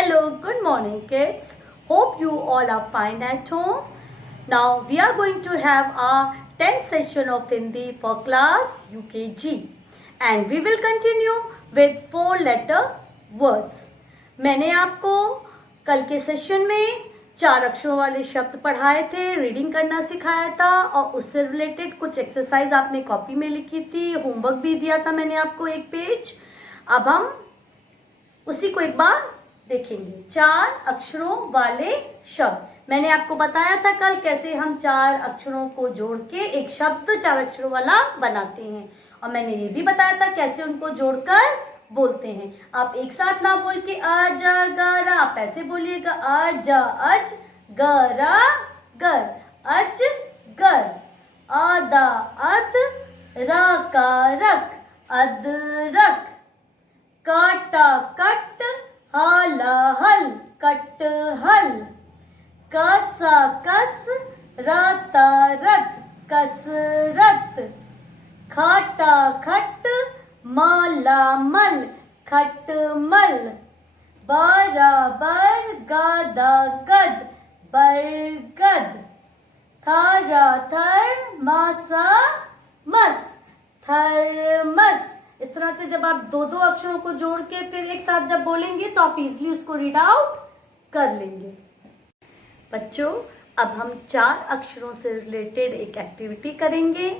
Hello, good morning, kids. Hope you all are fine at home. Now we are going to have our 10th session of Hindi for class UKG, and we will continue with 4-letter words. मैंने आपको कल के session में 4 अक्षरों वाले शब्द पढ़ाए थे, रीडिंग करना सिखाया था और उससे रिलेटेड कुछ एक्सरसाइज आपने कॉपी में लिखी थी, होमवर्क भी दिया था मैंने आपको एक पेज. अब हम उसी को एक बार देखेंगे. 4 अक्षरों वाले शब्द. मैंने आपको बताया था कल कैसे हम 4 अक्षरों को जोड़ के एक शब्द 4 अक्षरों वाला बनाते हैं, और मैंने ये भी बताया था कैसे उनको जोड़कर बोलते हैं. आप एक साथ ना बोल के अज गरा, आप ऐसे बोलिएगा अज अज गरा गर, अज गर. आदा अद रा का रक, अदरक. काटा कट हाला हल, कटहल. कसा कस राता रत, कसरत. खाटा खट माला मल, खटमल. बराबर गादा गद, बरगद. थारा थर मासा मस, थर्मस. इस तरह से जब आप 2-2 अक्षरों को जोड़ के फिर एक साथ जब बोलेंगे तो आप इजीली उसको रीड आउट कर लेंगे. बच्चों, अब हम 4 अक्षरों से रिलेटेड एक एक्टिविटी करेंगे.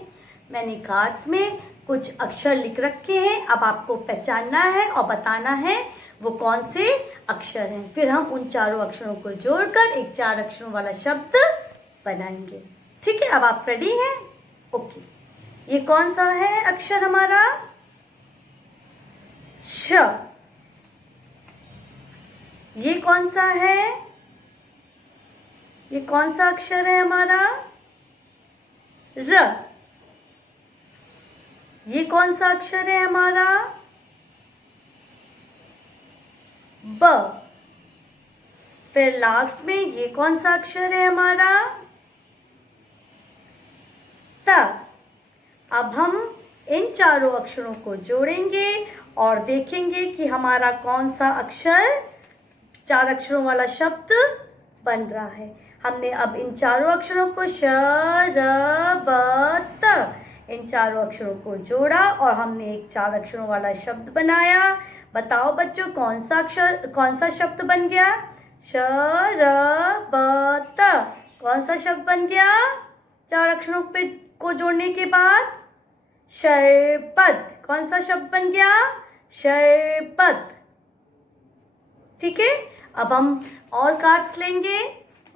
मैंने कार्ड्स में कुछ अक्षर लिख रखे हैं. अब आपको पहचानना है और बताना है वो कौन से अक्षर हैं. फिर हम उन 4 अक्षरों को जोड़कर एक 4 अक्षरों वाला शब्द बनाएंगे. ठीक है, अब आप रेडी हैं? ओके. ये कौन सा है अक्षर हमारा? श. ये कौन सा है? ये कौन सा अक्षर है हमारा? र. ये कौन सा अक्षर है हमारा? ब. फिर लास्ट में ये कौन सा अक्षर है हमारा? त. अब हम इन 4 अक्षरों को जोड़ेंगे और देखेंगे कि हमारा कौन सा अक्षर 4 अक्षरों वाला शब्द बन रहा है. हमने अब इन 4 अक्षरों को श, र, ब, त, इन 4 अक्षरों को जोड़ा और हमने एक 4 अक्षरों वाला शब्द बनाया. बताओ बच्चों, कौन सा शब्द बन गया? श, र, ब, त. कौन सा शब्द बन गया 4 अक्षरों को जोड़ने के बाद? शरबत. कौन सा शब्द बन गया? शरबत. ठीक है, अब हम और कार्ड्स लेंगे.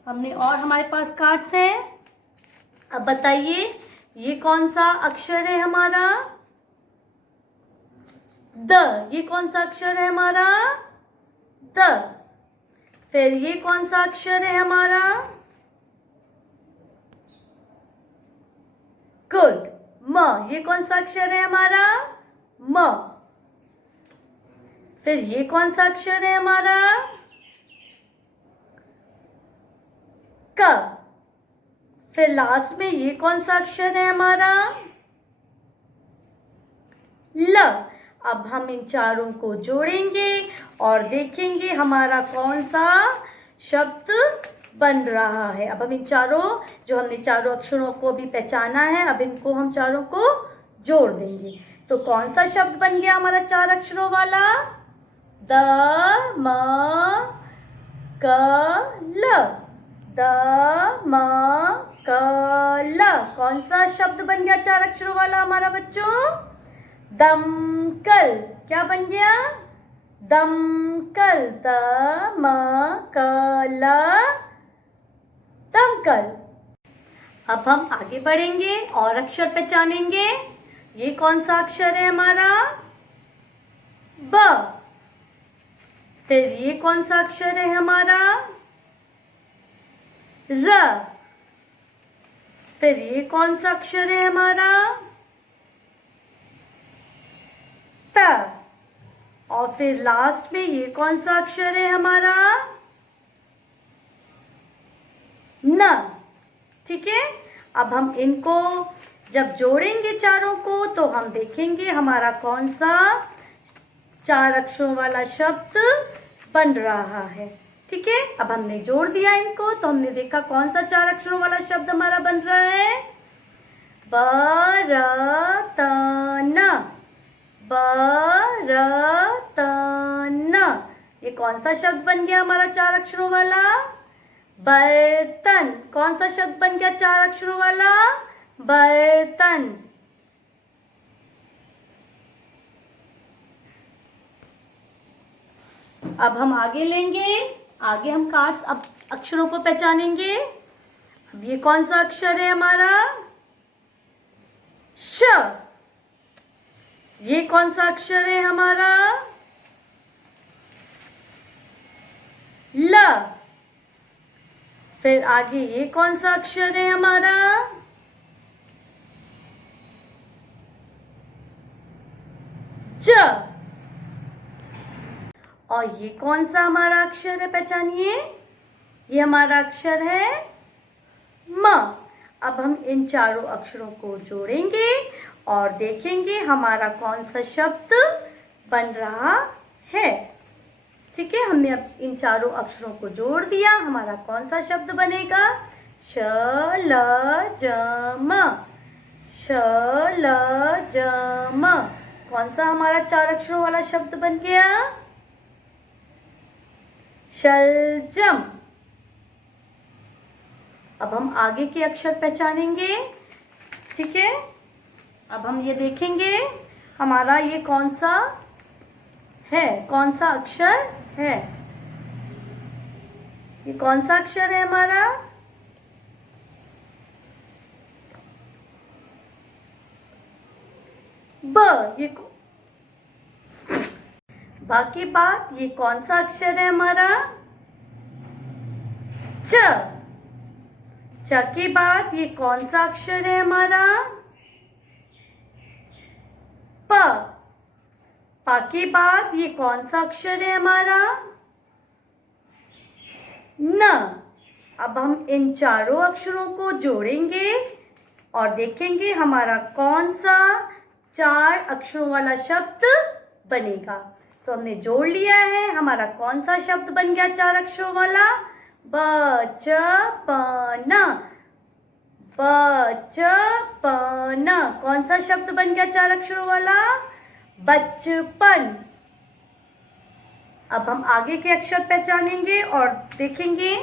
हमने और हमारे पास कार्ड्स हैं. अब बताइए ये कौन सा अक्षर है हमारा? द. ये कौन सा अक्षर है हमारा? द. फिर ये कौन सा अक्षर है हमारा? गुड. म. ये कौन सा अक्षर है हमारा? म. फिर ये कौन सा अक्षर है हमारा? क. फिर लास्ट में ये कौन सा अक्षर है हमारा? ल. अब हम इन 4 को जोड़ेंगे और देखेंगे हमारा कौन सा शब्द बन रहा है. अब हम इन 4 जो हमने 4 अक्षरों को भी पहचाना है, अब इनको हम 4 को जोड़ देंगे. तो कौन सा शब्द बन गया हमारा 4 अक्षरों वाला? द, म, क, ल. द, म, क, ल. कौन सा शब्द बन गया 4 अक्षरों वाला हमारा बच्चों? दमकल. क्या बन गया? दमकल. द, म, क, ल, दमकल. अब हम आगे बढ़ेंगे और अक्षर पहचानेंगे. ये कौन सा अक्षर है हमारा? ब. फिर ये कौन सा अक्षर है हमारा? र. फिर ये कौन सा अक्षर है हमारा? त. और फिर लास्ट में ये कौन सा अक्षर है हमारा? न. ठीक है, अब हम इनको जब जोड़ेंगे 4 को तो हम देखेंगे हमारा कौन सा 4 अक्षरों वाला शब्द बन रहा है। ठीक है, अब हमने जोड़ दिया इनको तो हमने देखा कौन सा 4 अक्षरों वाला शब्द हमारा बन रहा है। बर्तन, बर्तन, ये कौन सा शब्द बन गया हमारा 4 अक्षरों वाला। बर्तन, कौन सा शब्द बन गया 4 अक्षरों वाला। बर्तन। अब हम आगे लेंगे, आगे हम कार्स अब अक्षरों को पहचानेंगे। अब ये कौन सा अक्षर है हमारा। श। ये कौन सा अक्षर है हमारा। ल। फिर आगे ये कौन सा अक्षर है हमारा। ज। और ये कौन सा हमारा अक्षर है, पहचानिए। ये हमारा अक्षर है म। अब हम इन चारों अक्षरों को जोड़ेंगे और देखेंगे हमारा कौन सा शब्द बन रहा है। ठीक है, हमने अब इन चारों अक्षरों को जोड़ दिया, हमारा कौन सा शब्द बनेगा। शलजम, शलजम। कौन सा हमारा 4 अक्षरों वाला शब्द बन गया। शलजम। अब हम आगे के अक्षर पहचानेंगे। ठीक है, अब हम ये देखेंगे हमारा ये कौन सा है, कौन सा अक्षर है। ये कौन सा अक्षर है हमारा। ब। ये बाकी बात, ये कौन सा अक्षर है हमारा। च। च के बाद ये कौन सा अक्षर है हमारा। प। प के बाद ये कौन सा अक्षर है हमारा। न। अब हम इन चारों अक्षरों को जोड़ेंगे और देखेंगे हमारा कौन सा 4 अक्षरों वाला शब्द बनेगा। तो हमने जोड़ लिया है, हमारा कौन सा शब्द बन गया 4 अक्षरों वाला। बचपन, बचपन। कौन सा शब्द बन गया 4 अक्षरों वाला। बचपन। अब हम आगे के अक्षर पहचानेंगे और देखेंगे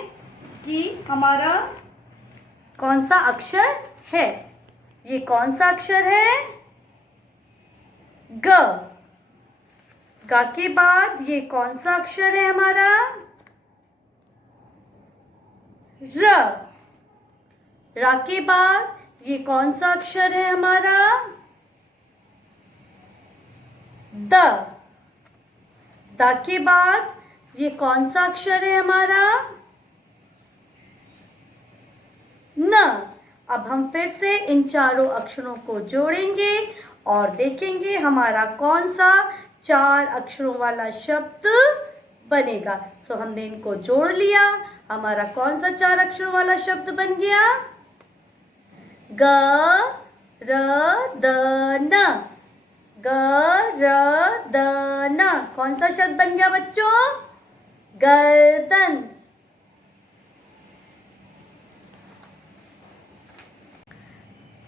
कि हमारा कौन सा अक्षर है। ये कौन सा अक्षर है। ग। ग के बाद ये कौन सा अक्षर है हमारा। र। र के बाद ये कौन सा अक्षर है हमारा। द। द के बाद ये कौन सा अक्षर है हमारा। न। अब हम फिर से इन चारों अक्षरों को जोड़ेंगे और देखेंगे हमारा कौन सा 4 अक्षरों वाला शब्द बनेगा। तो हमने इनको जोड़ लिया, हमारा कौन सा 4 अक्षरों वाला शब्द बन गया। ग र द न, ग र द न। कौन सा शब्द बन गया बच्चों। गर्दन।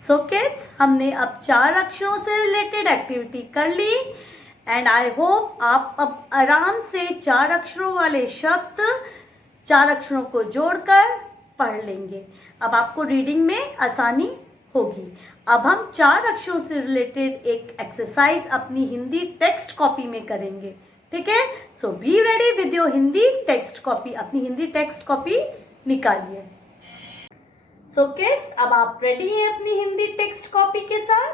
सो किड्स, हमने अब 4 अक्षरों से रिलेटेड एक्टिविटी कर ली एंड आई होप आप अब आराम से 4 अक्षरों वाले शब्द 4 अक्षरों को जोड़कर पढ़ लेंगे। अब आपको रीडिंग में आसानी होगी। अब हम 4 अक्षरों से रिलेटेड एक एक्सरसाइज अपनी हिंदी टेक्स्ट कॉपी में करेंगे। ठीक है, so be ready with your Hindi text copy. अपनी हिंदी टेक्स्ट कॉपी निकालिए। सो किड्स, अब आप रेडी हैं अपनी हिंदी टेक्स्ट कॉपी के साथ।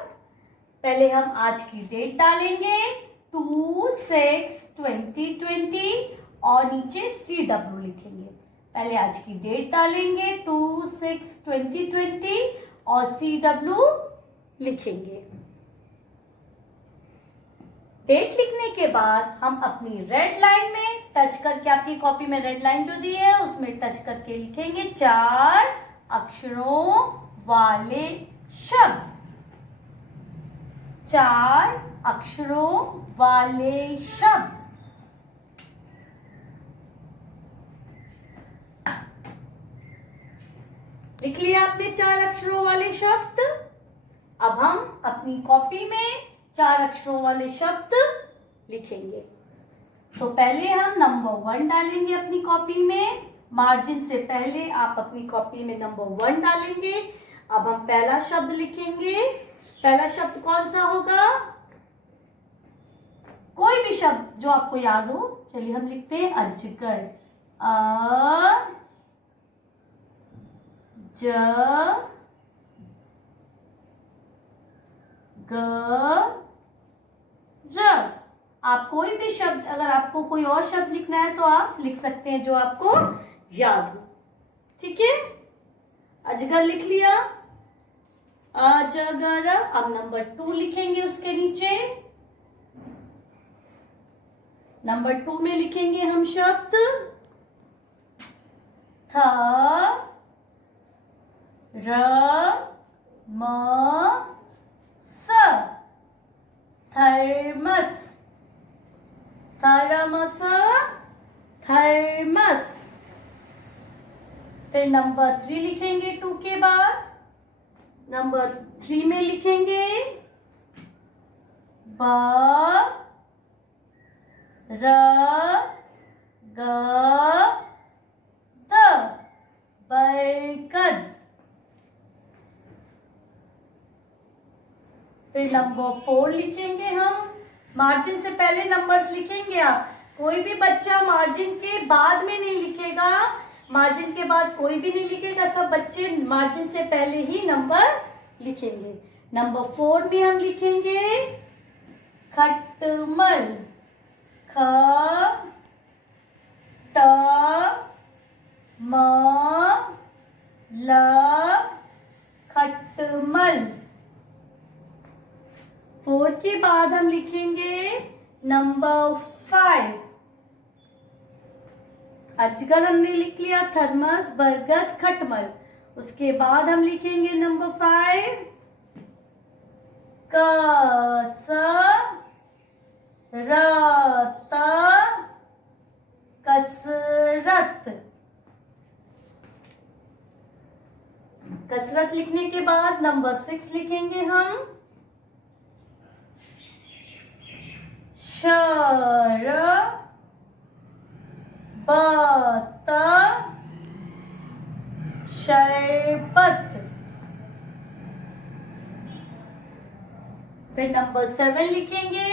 पहले हम आज की डेट डालेंगे 2/6/2020 और नीचे CW लिखेंगे। पहले आज की डेट डालेंगे 2/6/2020 और CW लिखेंगे। डेट लिखने के बाद हम अपनी रेड लाइन में टच करके, आपकी कॉपी में रेड लाइन जो दी है उसमें टच करके लिखेंगे 4 अक्षरों वाले शब्द। 4 अक्षरों वाले शब्द। लिख लिया आपने 4 अक्षरों वाले शब्द। अब हम अपनी कॉपी में 4 अक्षरों वाले शब्द लिखेंगे। तो पहले हम नंबर 1 डालेंगे अपनी कॉपी में। मार्जिन से पहले आप अपनी कॉपी में नंबर 1 डालेंगे। अब हम पहला शब्द लिखेंगे। पहला शब्द कौन सा होगा? कोई भी शब्द जो आपको याद हो। चलिए हम लिखते हैं अजगर। अ ज ग र। आप कोई भी शब्द, अगर आपको कोई और शब्द लिखना है तो आप लिख सकते हैं जो आपको याद हो। ठीक है, अजगर लिख लिया। अजगर। अब नंबर 2 लिखेंगे उसके नीचे। नंबर 2 में लिखेंगे हम शब्द थ र म स। थर्मस। थर्मस। थर्मस। फिर नंबर 3 लिखेंगे 2 के बाद। नंबर 3 में लिखेंगे ब र ग द। बरगद। फिर नंबर 4 लिखेंगे हम। मार्जिन से पहले नंबर्स लिखेंगे आप। कोई भी बच्चा मार्जिन के बाद में नहीं लिखेगा। मार्जिन के बाद कोई भी नहीं लिखेगा। सब बच्चे मार्जिन से पहले ही नंबर लिखेंगे। नंबर 4 में हम लिखेंगे खटमल। ख ट म ल। खटमल। 4 के बाद हम लिखेंगे नंबर 5। अजगर हमने लिख लिया, थर्मस, बरगद, खटमल। उसके बाद हम लिखेंगे नंबर 5 कसरत। कसरत। कसरत लिखने के बाद नंबर 6 लिखेंगे हम शरबत। शरबत। फिर नंबर 7 लिखेंगे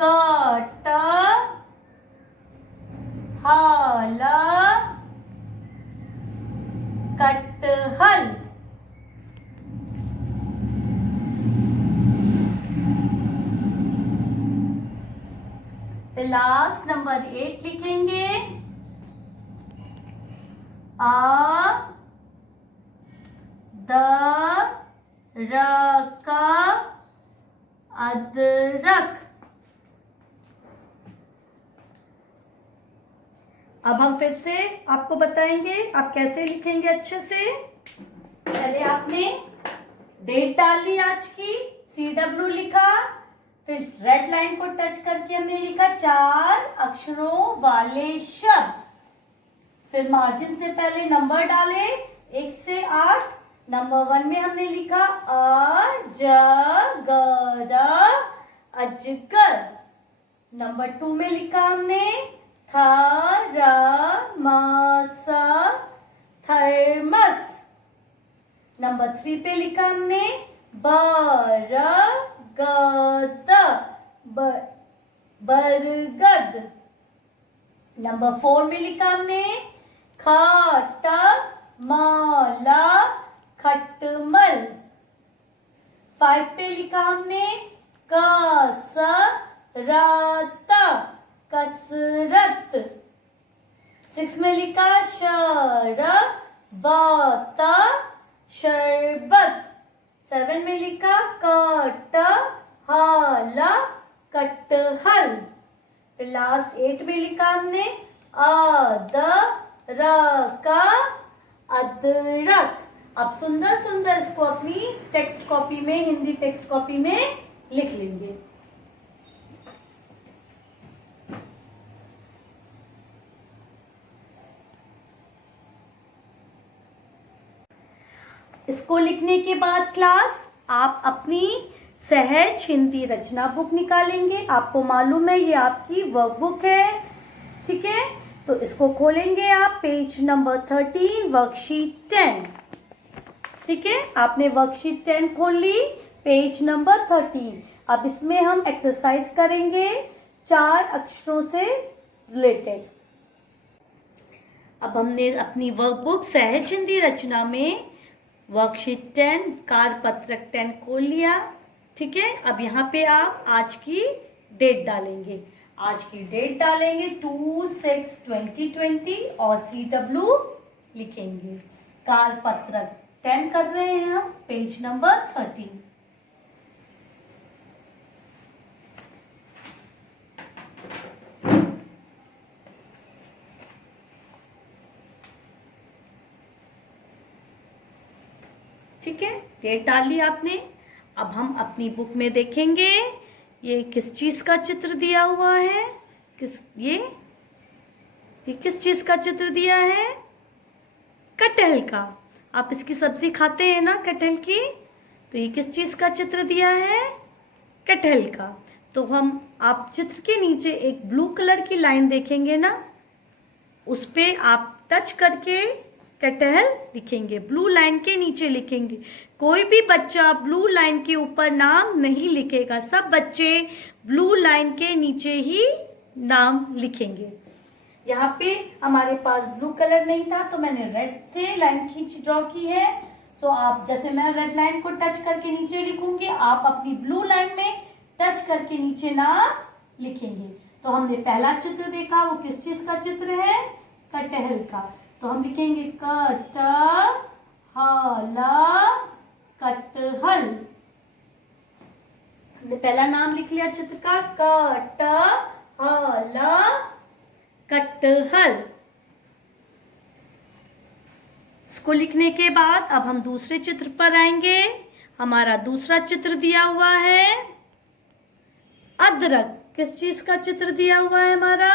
कटहल। कटहल। फिर लास्ट नंबर 8 लिखेंगे अदरक। अदरक। अब हम फिर से आपको बताएंगे आप कैसे लिखेंगे अच्छे से। पहले आपने डेट डाल ली आज की, CW लिखा। फिर रेड लाइन को टच करके हमने लिखा 4 अक्षरों वाले शब्द। फिर मार्जिन से पहले नंबर डाले 1 से 8। नंबर 1 में हमने लिखा अजगर। अजगर। नंबर 2 में लिखा हमने थर्मस। थर्मस। नंबर 3 पे लिखा हमने बरगद। बरगद। नंबर 4 में लिखा हमने खटमल। खटमल। 5 पे लिखा हमने कसरत। कसरत। 6 में लिखा शरबत। शरबत। 7 में लिखा कटहल। कटहल। फिर लास्ट 8 में लिखा हमने अदरक। अदरक। अब सुंदर सुंदर इसको अपनी टेक्स्ट कॉपी में, हिंदी टेक्स्ट कॉपी में लिख लेंगे। इसको लिखने के बाद क्लास आप अपनी सहज हिंदी रचना बुक निकालेंगे। आपको मालूम है ये आपकी वर्कबुक है, ठीक है। तो इसको खोलेंगे आप, पेज नंबर 13, वर्कशीट 10, ठीक है। आपने वर्कशीट 10 खोल ली, पेज नंबर 13। अब इसमें हम एक्सरसाइज करेंगे 4 अक्षरों से रिलेटेड। अब हमने अपनी वर्कबुक सहज हिंदी रचना में वर्कशीट 10 कारपत्रक 10 खोल लिया, ठीक है। अब यहाँ पे आप आज की डेट डालेंगे, आज की डेट डालेंगे 2/6/2020 और CW लिखेंगे। कारपत्रक 10 कर रहे हैं हम, पेज नंबर 13। ठीक है, डेट डाल ली आपने। अब हम अपनी बुक में देखेंगे ये किस चीज का चित्र दिया हुआ है, ये किस चीज का चित्र दिया है, कटहल का। आप इसकी सब्जी खाते हैं ना कटहल की, तो ये किस चीज का चित्र दिया है, कटहल का। तो आप चित्र के नीचे एक ब्लू कलर की लाइन देखेंगे ना, उस पे आप टच करके कटहल लिखेंगे, ब्लू लाइन के नीचे लिखेंगे। कोई भी बच्चा ब्लू लाइन के ऊपर नाम नहीं लिखेगा, सब बच्चे ब्लू लाइन के नीचे ही नाम लिखेंगे। यहाँ पे हमारे पास ब्लू कलर नहीं था तो मैंने रेड से लाइन खींच ड्रॉ की है। तो आप जैसे मैं रेड लाइन को टच करके नीचे लिखूंगी, आप अपनी ब्लू लाइन में टच करके नीचे नाम लिखेंगे। तो हमने पहला चित्र देखा, वो किस चीज का चित्र है, कटहल का। तो हम लिखेंगे कटहल, कटहल। हमने पहला नाम लिख लिया चित्र का, कटहल, कटहल। इसको लिखने के बाद अब हम दूसरे चित्र पर आएंगे। हमारा दूसरा चित्र दिया हुआ है अदरक। किस चीज का चित्र दिया हुआ है हमारा,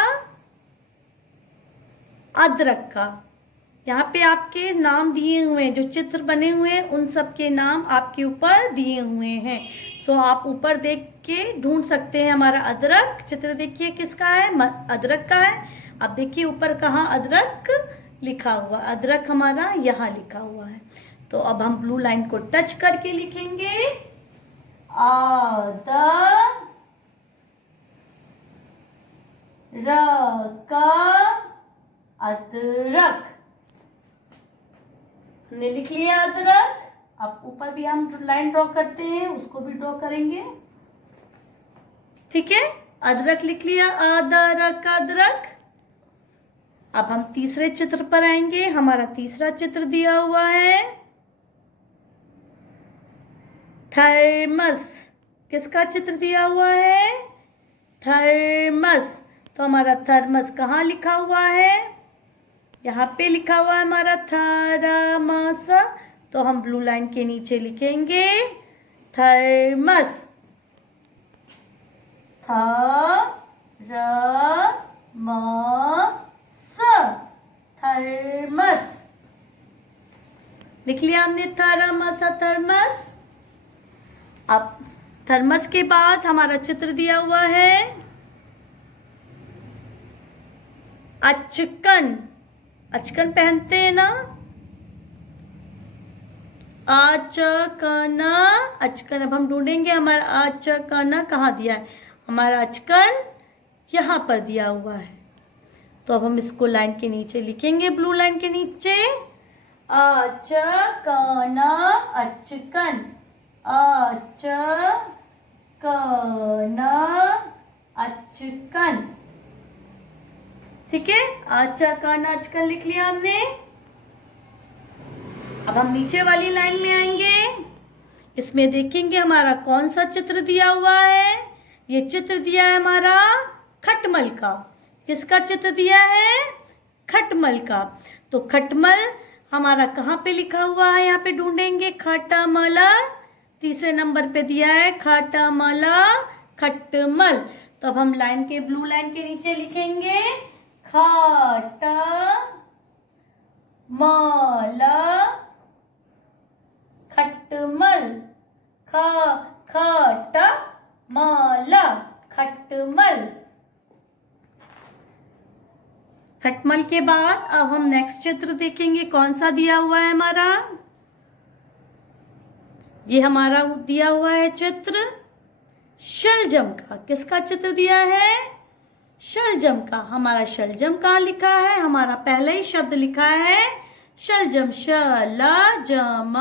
अदरक का। यहाँ पे आपके नाम दिए हुए हैं, जो चित्र बने हुए हैं उन सब के नाम आपके ऊपर दिए हुए हैं। तो आप ऊपर देख के ढूंढ सकते हैं हमारा अदरक चित्र। देखिए किसका है, अदरक का है। अब देखिए ऊपर कहाँ अदरक लिखा हुआ, अदरक हमारा यहाँ लिखा हुआ है। तो अब हम ब्लू लाइन को टच करके लिखेंगे अदरक। हमने लिख लिया अदरक। अब ऊपर भी हम लाइन ड्रॉ करते हैं, उसको भी ड्रॉ करेंगे, ठीक है। अदरक लिख लिया, अदरक, अदरक। अब हम तीसरे चित्र पर आएंगे। हमारा तीसरा चित्र दिया हुआ है थर्मस। किसका चित्र दिया हुआ है, थर्मस। तो हमारा थर्मस कहाँ लिखा हुआ है, यहाँ पे लिखा हुआ है हमारा थर्मस। तो हम ब्लू लाइन के नीचे लिखेंगे थर्मस, थर्मस। लिख लिया हमने थर्मस, थर्मस। अब थर्मस के बाद हमारा चित्र दिया हुआ है अचकन। अचकन पहनते हैं ना, अचकना, अचकन। अब हम ढूंढेंगे हमारा अचकना कहाँ दिया है, हमारा अचकन यहाँ पर दिया हुआ है। तो अब हम इसको लाइन के नीचे लिखेंगे, ब्लू लाइन के नीचे, अचकना, अचकन, अचकना, अचकन, ठीक है। अचकन, अचकन लिख लिया हमने। अब हम नीचे वाली लाइन में आएंगे। इसमें देखेंगे हमारा कौन सा चित्र दिया हुआ है। ये चित्र दिया है हमारा खटमल का। किसका चित्र दिया है, खटमल का। तो खटमल हमारा कहाँ पे लिखा हुआ है, यहाँ पे ढूंढेंगे, खटमल। तीसरे नंबर पे दिया है खटमल, खटमल। तो अब हम लाइन के ब्लू लाइन के नीचे लिखेंगे खटमल, खटमल, खट मल, खटमल। खटमल के बाद अब हम नेक्स्ट चित्र देखेंगे, कौन सा दिया हुआ है हमारा। ये हमारा दिया हुआ है चित्र शलजम का। किसका चित्र दिया है? शलजम का। हमारा शलजम कहाँ लिखा है? हमारा पहला ही शब्द लिखा है शलजम, शलजम,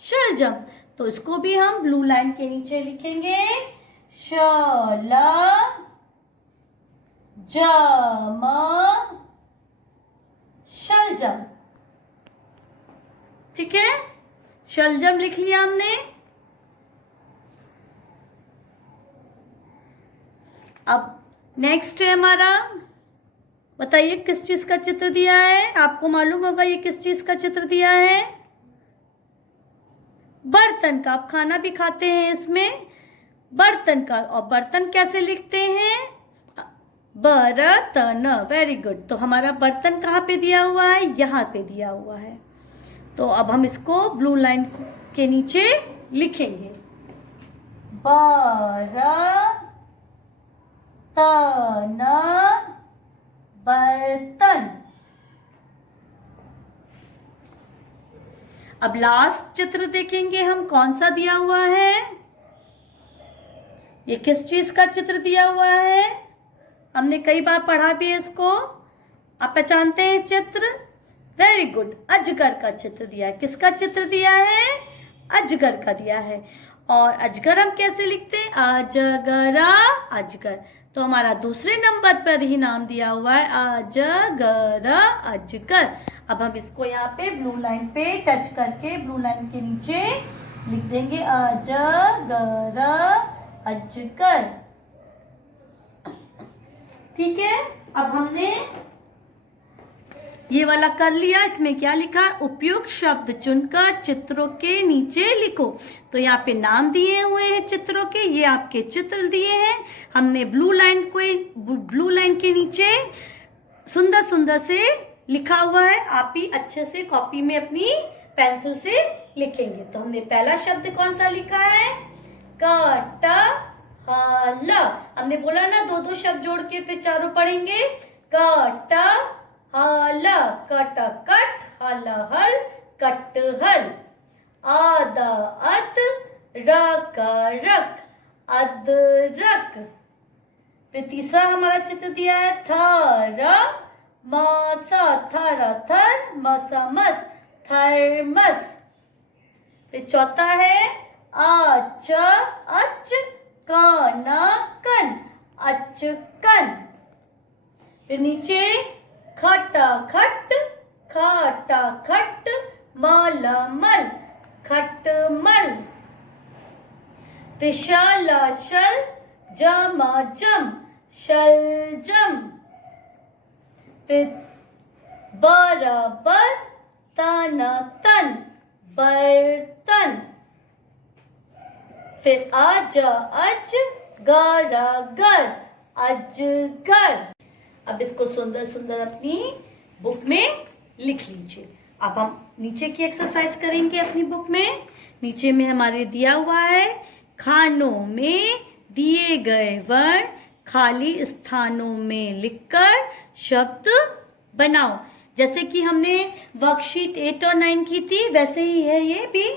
शलजम। तो इसको भी हम ब्लू लाइन के नीचे लिखेंगे, शलजम, शलजम। ठीक है, शलजम लिख लिया हमने। अब नेक्स्ट है हमारा, बताइए किस चीज का चित्र दिया है? आपको मालूम होगा ये किस चीज का चित्र दिया है? बर्तन का। आप खाना भी खाते हैं इसमें, बर्तन का। और बर्तन कैसे लिखते हैं? बर्तन। Very good. तो हमारा बर्तन कहाँ पे दिया हुआ है? यहाँ पे दिया हुआ है। तो अब हम इसको ब्लू लाइन के नीचे लिखेंगे, बर्तन, बर्तन। अब लास्ट चित्र देखेंगे हम, कौन सा दिया हुआ है? ये किस चीज का चित्र दिया हुआ है? हमने कई बार पढ़ा भी है इसको। आप पहचानते हैं चित्र? वेरी गुड, अजगर का चित्र दिया है। किसका चित्र दिया है? अजगर का दिया है। और अजगर हम कैसे लिखते हैं? अजगरा, अजगर। तो हमारा दूसरे नंबर पर ही नाम दिया हुआ है अजगर, अजगर। अब हम इसको यहाँ पे ब्लू लाइन पे टच करके ब्लू लाइन के नीचे लिख देंगे, अजगर, अजगर। ठीक है, अब हमने ये वाला कर लिया। इसमें क्या लिखा है? उपयुक्त शब्द चुनकर चित्रों के नीचे लिखो। तो यहाँ पे नाम दिए हुए हैं चित्रों के, ये आपके चित्र दिए हैं। हमने ब्लू लाइन के नीचे सुंदर सुंदर से लिखा हुआ है। आप ही अच्छे से कॉपी में अपनी पेंसिल से लिखेंगे। तो हमने पहला शब्द कौन सा लिखा है? कटहल। हमने बोला ना दो दो शब्द जोड़ के फिर चारों पढ़ेंगे। कटहल, कट कट, हल हल, कटहल। अदअत, रक रक, अदरक। फिर तीसरा हमारा चित्र दिया है थर मस, थर थर, मस मस, थर्मस। फिर चौथा है अच अच, कन कन, अचकन। फिर नीचे खटा खट, खाटा खट, मल मल, खटमल। फिर शल शल, जम जम, शलजम। फिर बराबर, तन तन, बर्तन। फिर अज अज, गर गर, अजगर। अब इसको सुंदर सुंदर अपनी बुक में लिख लीजिए। अब हम नीचे की एक्सरसाइज करेंगे अपनी बुक में। नीचे में हमारे दिया हुआ है, खानों में दिए गए वर्ण खाली स्थानों में लिखकर शब्द बनाओ। जैसे कि हमने वर्कशीट 8 और 9 की थी, वैसे ही है ये भी।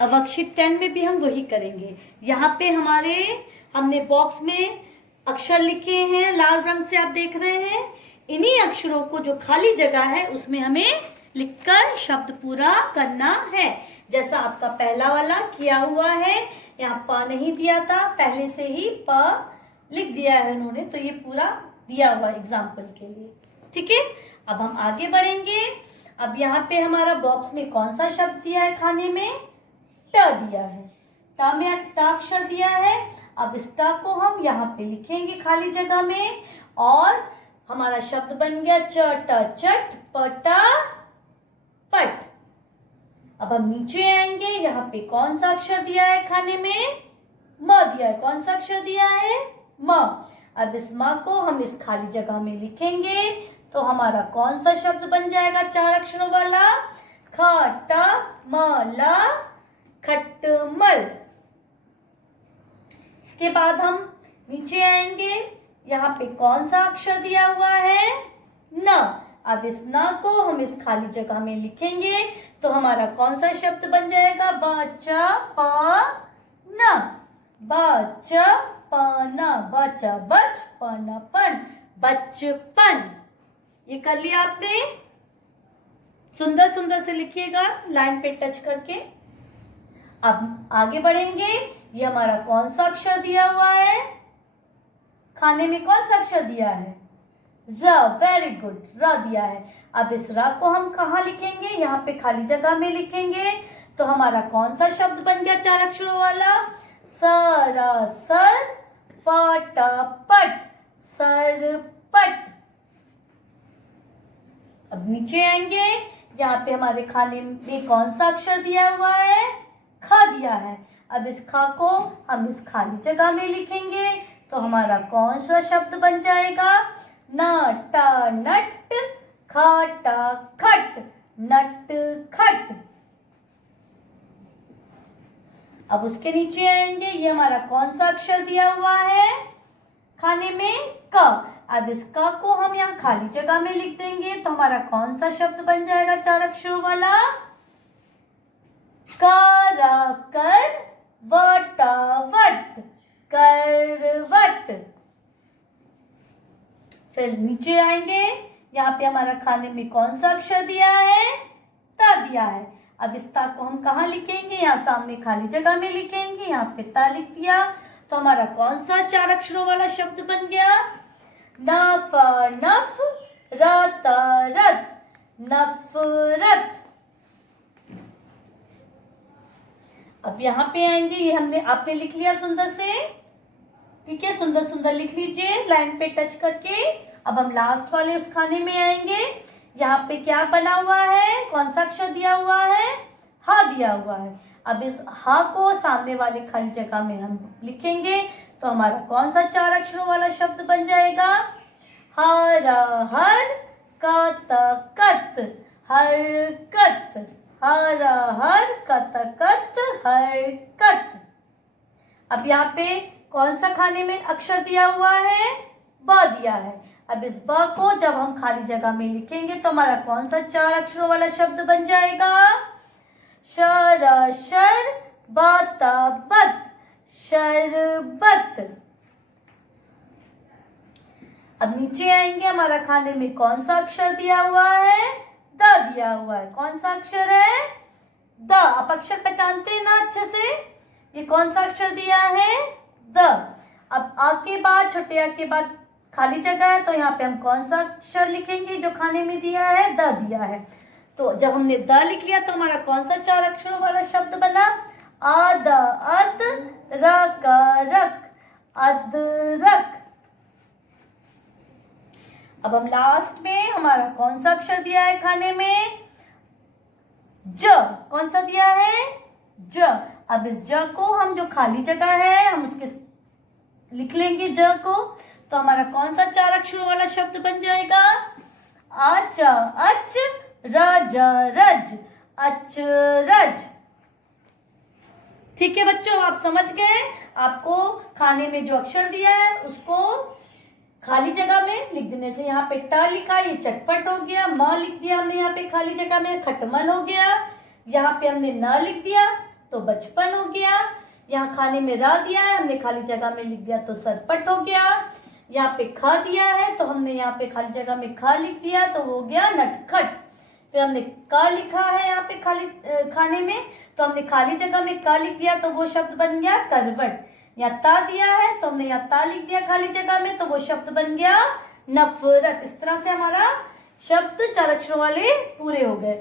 अब वर्कशीट 10 में भी हम वही करेंगे। यहाँ पे हमने बॉक्स में अक्षर लिखे हैं, लाल रंग से आप देख रहे हैं। इन्हीं अक्षरों को जो खाली जगह है उसमें हमें लिखकर शब्द पूरा करना है। जैसा आपका पहला वाला किया हुआ है, यहाँ प नहीं दिया था, पहले से ही प लिख दिया है उन्होंने, तो ये पूरा दिया हुआ एग्जाम्पल के लिए। ठीक है, अब हम आगे बढ़ेंगे। अब यहाँ पे हमारा बॉक्स में कौन सा शब्द दिया है? खाने में ट दिया है, ट में ट अक्षर दिया है। अब इस ट को हम यहाँ पे लिखेंगे खाली जगह में, और हमारा शब्द बन गया चट चट, पटा पट। अब हम नीचे आएंगे, यहाँ पे कौन सा अक्षर दिया है खाने में? म दिया है। कौन सा अक्षर दिया है? म। अब इस म को हम इस खाली जगह में लिखेंगे, तो हमारा कौन सा शब्द बन जाएगा 4 अक्षरों वाला? खाटा माला खटमल। इसके बाद हम नीचे आएंगे, यहाँ पे कौन सा अक्षर दिया हुआ है? न। अब इस न को हम इस खाली जगह में लिखेंगे तो हमारा कौन सा शब्द बन जाएगा? बचा पा न, बचा पाना, बचा बच पाना पन, बचपन। ये कर लिया आपने? सुंदर सुंदर से लिखिएगा लाइन पे टच करके। अब आगे बढ़ेंगे, ये हमारा कौन सा अक्षर दिया हुआ है? खाने में कौन सा अक्षर दिया है? र। वेरी गुड, र दिया है। अब इस र को हम कहाँ लिखेंगे? यहाँ पे खाली जगह में लिखेंगे तो हमारा कौन सा शब्द बन गया 4 अक्षरों वाला? सरासर पटापट, सरपट। अब नीचे आएंगे, यहाँ पे हमारे खाने में कौन सा अक्षर दिया हुआ है? ख दिया है। अब इस ख को हम इस खाली जगह में लिखेंगे तो हमारा कौन सा शब्द बन जाएगा? नाटा नट, खाटा खट, नट खट। अब उसके नीचे आएंगे, ये हमारा कौन सा अक्षर दिया हुआ है खाने में? क। अब इस क को हम यहाँ खाली जगह में लिख देंगे तो हमारा कौन सा शब्द बन जाएगा 4 अक्षरों वाला? कराकर वटावट, करवट। फिर नीचे आएंगे, यहाँ पे हमारा खाने में कौन सा अक्षर दिया है? ता दिया है। अब इस ता को हम कहाँ लिखेंगे? यहाँ सामने खाली जगह में लिखेंगे, यहाँ पे ता लिख दिया तो हमारा कौन सा 4 अक्षरों वाला शब्द बन गया? नाफा नफ, रता रत, नफरत। अब यहाँ पे आएंगे, ये हमने आपने लिख लिया सुंदर से, ठीक है? सुंदर सुंदर लिख लीजिए लाइन पे टच करके। अब हम लास्ट वाले उस खाने में आएंगे, यहाँ पे क्या बना हुआ है? कौन सा अक्षर दिया हुआ है? हा दिया हुआ है। अब इस हा को सामने वाले खाली जगह में हम लिखेंगे तो हमारा कौन सा 4 अक्षरों वाला शब्द बन जाएगा? हरा हर कत कत, हरकत, हरा हर कत कत, हरकत। अब यहाँ पे कौन सा खाने में अक्षर दिया हुआ है? ब दिया है। अब इस ब को जब हम खाली जगह में लिखेंगे तो हमारा कौन सा 4 अक्षरों वाला शब्द बन जाएगा? शराशर बाताबत, शरबत। अब नीचे आएंगे, हमारा खाने में कौन सा अक्षर दिया हुआ है? द दिया हुआ है। कौन सा अक्षर है? द। आप अक्षर पहचानते हैं ना अच्छे से? ये कौन सा अक्षर दिया है? द। अब आ के बाद, छोटे आ के बाद खाली जगह है तो यहाँ पे हम कौन सा अक्षर लिखेंगे जो खाने में दिया है? द दिया है। तो जब हमने द लिख लिया तो हमारा कौन सा 4 अक्षरों वाला शब्द बना? आद, अद, रक, रक, अदरक। अब हम लास्ट में हमारा कौन सा अक्षर दिया है खाने में? ज। कौन सा दिया है? ज। अब इस ज को हम जो खाली जगह है हम उसके लिख लेंगे ज को तो हमारा कौन सा 4 अक्षरों वाला शब्द बन जाएगा? अच, अच, रज, रज, अचरज। ठीक है बच्चों, आप समझ गए? आपको खाने में जो अक्षर दिया है उसको खाली जगह में लिख देने से, यहाँ पे ट लिखा, ये चटपट हो गया। म लिख दिया हमने यहाँ पे खाली जगह में, खटमल हो गया। यहाँ पे हमने न लिख दिया तो बचपन हो गया। यहाँ खाने में रा दिया है, हमने खाली जगह में लिख दिया तो सरपट हो गया। यहाँ पे ख दिया है तो हमने यहाँ पे खाली जगह में ख लिख दिया तो हो गया नटखट। फिर हमने क लिखा है यहाँ पे खाली खाने में तो हमने खाली जगह में क लिख दिया तो वो शब्द बन गया करवट। यहाँ ता दिया है तो हमने यहाँ ता लिख दिया खाली जगह में तो वो शब्द बन गया नफरत। इस तरह से हमारा शब्द 4 अक्षरों वाले पूरे हो गए।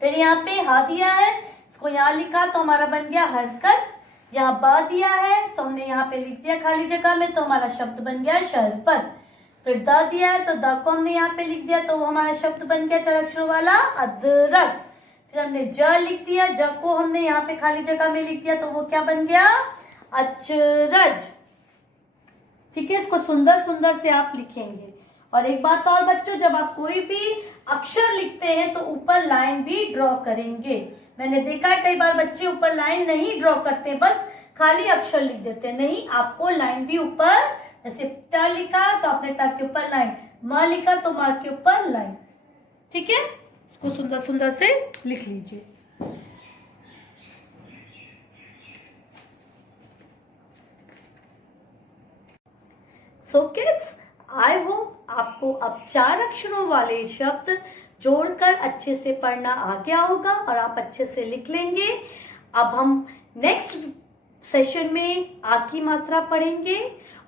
फिर यहाँ पे हा दिया है, इसको यहाँ लिखा तो हमारा बन गया हरकत। यहाँ बा दिया है तो हमने यहाँ पे लिख दिया खाली जगह में तो हमारा शब्द बन गया शरबत। फिर द दिया है तो द को हमने यहाँ पे लिख दिया तो वो हमारा शब्द बन गया 4 अक्षरों वाला अदरक। फिर हमने ज लिख दिया, ज को हमने यहाँ पे खाली जगह में लिख दिया तो वो क्या बन गया? अचरज। ठीक है, इसको सुंदर सुंदर से आप लिखेंगे और एक बात और बच्चों, जब आप कोई भी अक्षर लिखते हैं तो ऊपर लाइन भी ड्रॉ करेंगे। मैंने देखा है कई बार बच्चे ऊपर लाइन नहीं ड्रॉ करते, बस खाली अक्षर लिख देते हैं। नहीं, आपको लाइन भी ऊपर, जैसे ट लिखा तो आपने ट के ऊपर लाइन, म लिखा तो म के ऊपर लाइन। ठीक है, इसको सुंदर सुंदर से लिख लीजिए। सो किड्स, आई होप आपको अब 4 अक्षरों वाले शब्द जोड़कर अच्छे से पढ़ना आ गया होगा और आप अच्छे से लिख लेंगे। अब हम नेक्स्ट सेशन में आ की मात्रा पढ़ेंगे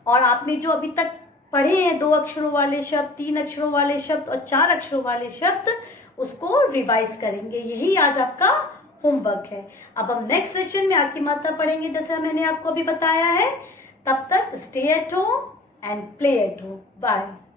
और आपने जो अभी तक पढ़े हैं 2 अक्षरों वाले शब्द, 3 अक्षरों वाले शब्द और 4 अक्षरों वाले शब्द, उसको रिवाइज करेंगे। यही आज आपका होमवर्क है। अब हम नेक्स्ट सेशन में आ की मात्रा पढ़ेंगे जैसे मैंने आपको अभी बताया है। तब तक stay at home and play at home. Bye.